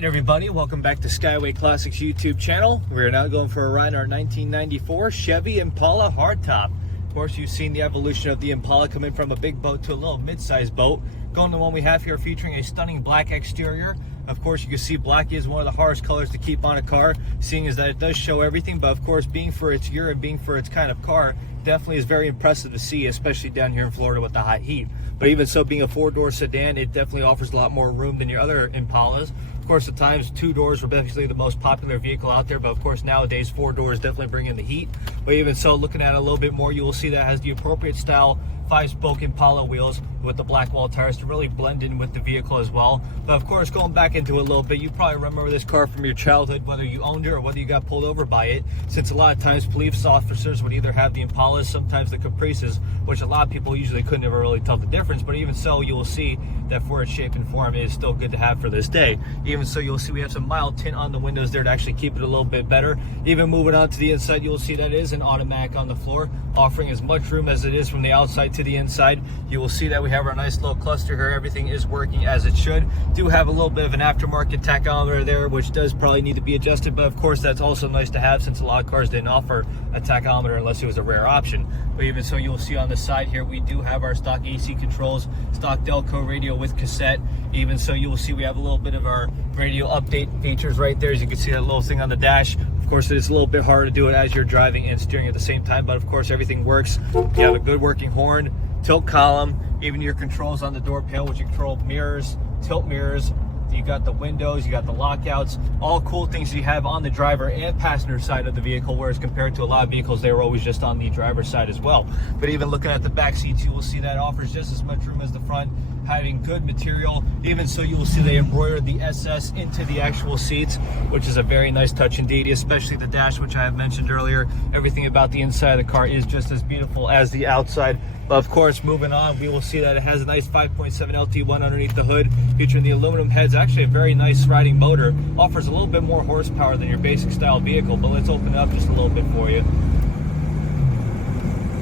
Alright everybody, welcome back to Skyway Classics YouTube channel. We're now going for a ride in our 1994 Chevy Impala hardtop. Of course, you've seen the evolution of the Impala coming from a big boat to a little mid-sized boat. Going to the one we have here featuring a stunning black exterior. Of course, you can see black is one of the hardest colors to keep on a car, seeing as that it does show everything, but of course, being for its year and being for its kind of car, definitely is very impressive to see, especially down here in Florida with the hot heat. But even so, being a four-door sedan, it definitely offers a lot more room than your other Impalas. Of course, at times, two doors were basically the most popular vehicle out there, but of course, nowadays, four doors definitely bring in the heat. But even so, looking at it a little bit more, you will see that it has the appropriate style five-spoke Impala wheels with the black wall tires to really blend in with the vehicle as well. But of course, going back into it a little bit, you probably remember this car from your childhood, whether you owned it or whether you got pulled over by it, since a lot of times police officers would either have the Impalas, sometimes the Caprices, which a lot of people usually couldn't ever really tell the difference. But even so, you will see that for its shape and form, it is still good to have for this day. Even so, you'll see we have some mild tint on the windows there to actually keep it a little bit better. Even moving on to the inside, you'll see that it is an automatic on the floor, offering as much room as it is from the outside to the inside. You will see that we have our nice little cluster here. Everything is working as it should. Do have a little bit of an aftermarket tachometer there, which does probably need to be adjusted, but of course that's also nice to have, since a lot of cars didn't offer a tachometer unless it was a rare option. But even so, you'll see on the side here, we do have our stock AC controls, stock Delco radio with cassette. Even so, you will see we have a little bit of our radio update features right there. As you can see, that little thing on the dash. Of course, it is a little bit harder to do it as you're driving and steering at the same time, but of course everything works. You have a good working horn, tilt column, even your controls on the door panel, which you control mirrors, tilt mirrors. You got the windows, you got the lockouts, all cool things you have on the driver and passenger side of the vehicle, whereas compared to a lot of vehicles, they were always just on the driver's side as well. But even looking at the back seats, you will see that offers just as much room as the front, having good material. Even so, you will see they embroidered the SS into the actual seats, which is a very nice touch indeed, especially the dash, which I have mentioned earlier. Everything about the inside of the car is just as beautiful as the outside. But of course, moving on, we will see that it has a nice 5.7 LT1 underneath the hood, featuring the aluminum heads. Actually a very nice riding motor. Offers a little bit more horsepower than your basic style vehicle, but let's open it up just a little bit for you.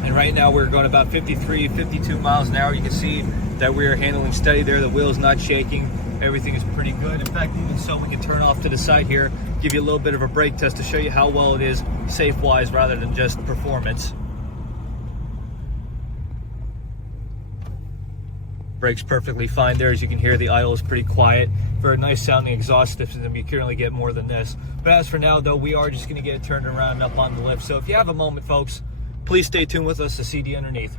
And right now we're going about 53, 52 miles an hour. You can see that we are handling steady there. The wheel's not shaking. Everything is pretty good. In fact, even so, we can turn off to the side here, give you a little bit of a brake test to show you how well it is safe-wise rather than just performance. Brakes perfectly fine there. As you can hear, the idle is pretty quiet. Very nice sounding exhaust system, and you currently get more than this. But as for now, though, we are just going to get it turned around and up on the lift. So if you have a moment, folks, please stay tuned with us to see the underneath.